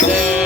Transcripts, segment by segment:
Sunday.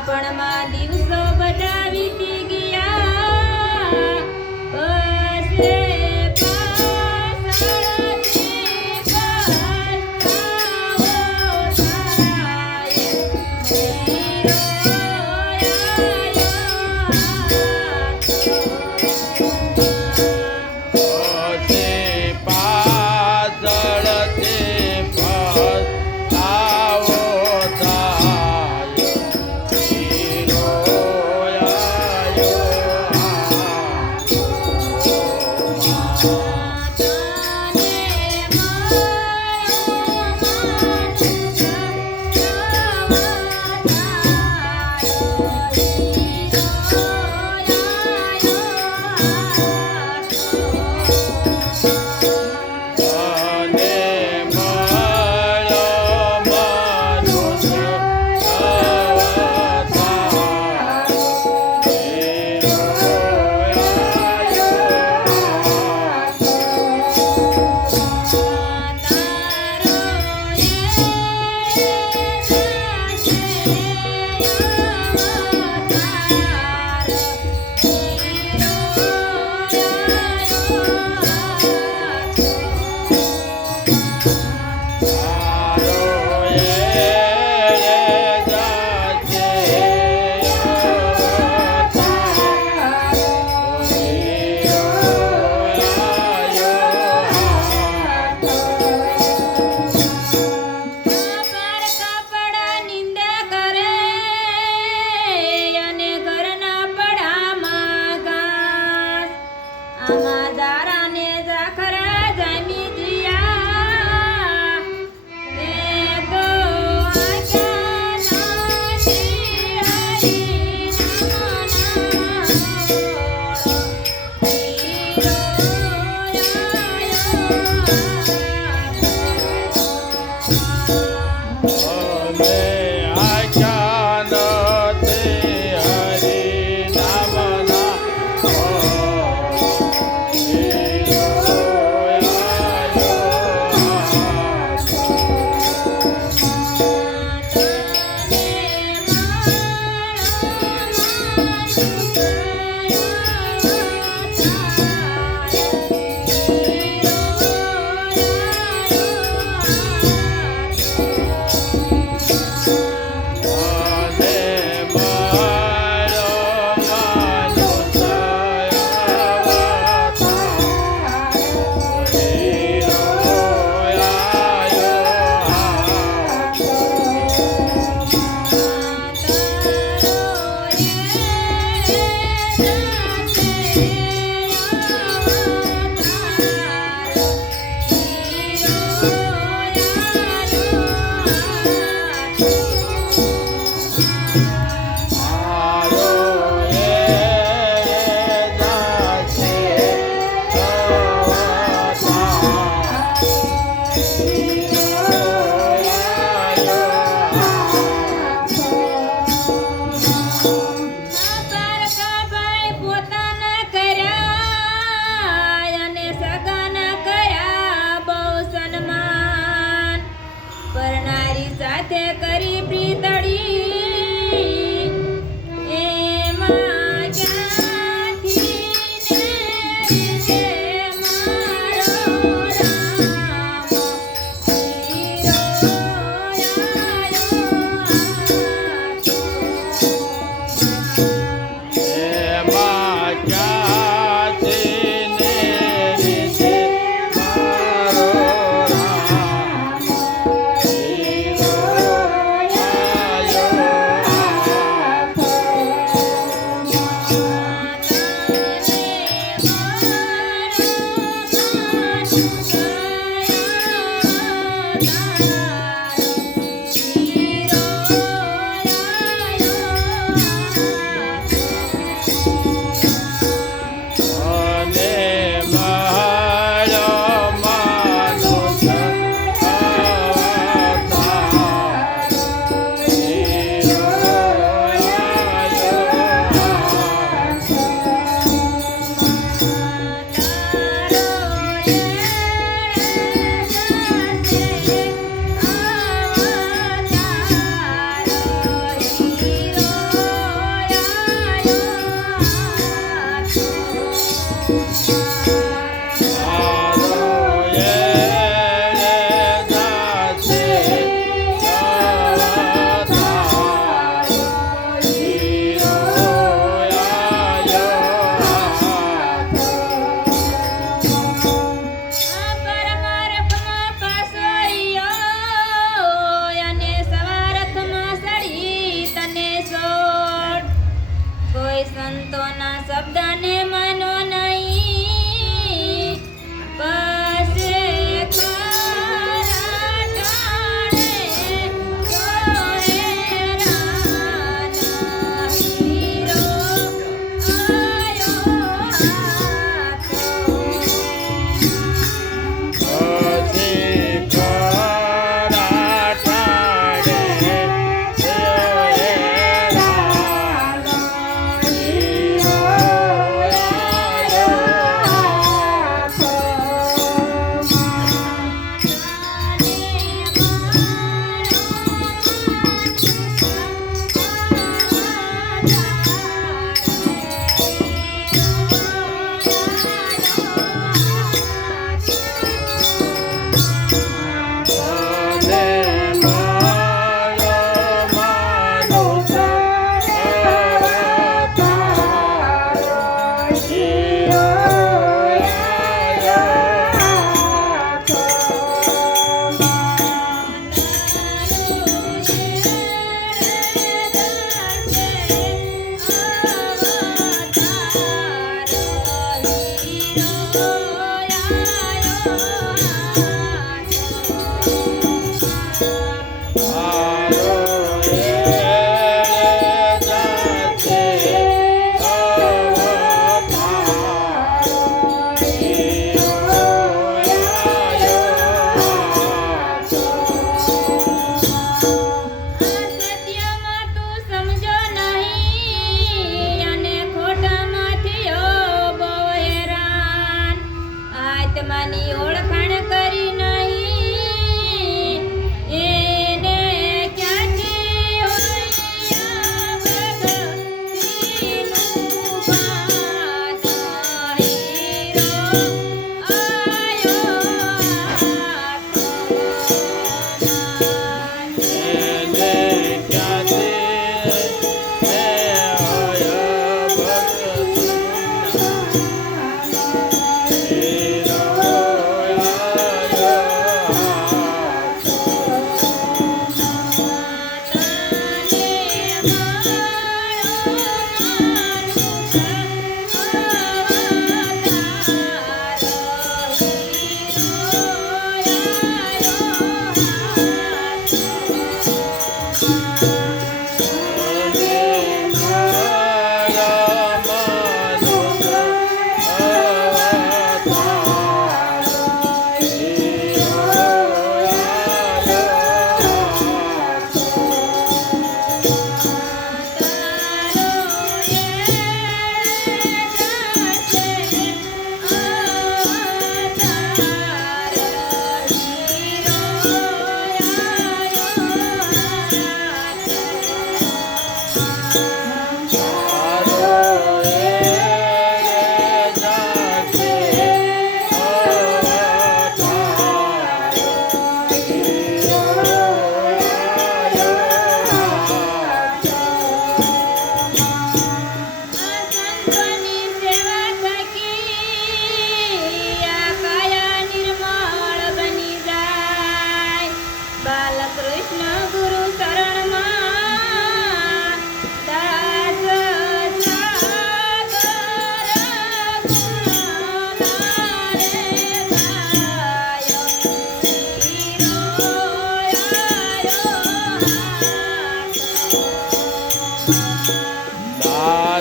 બાળપણમાં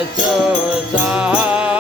So sad.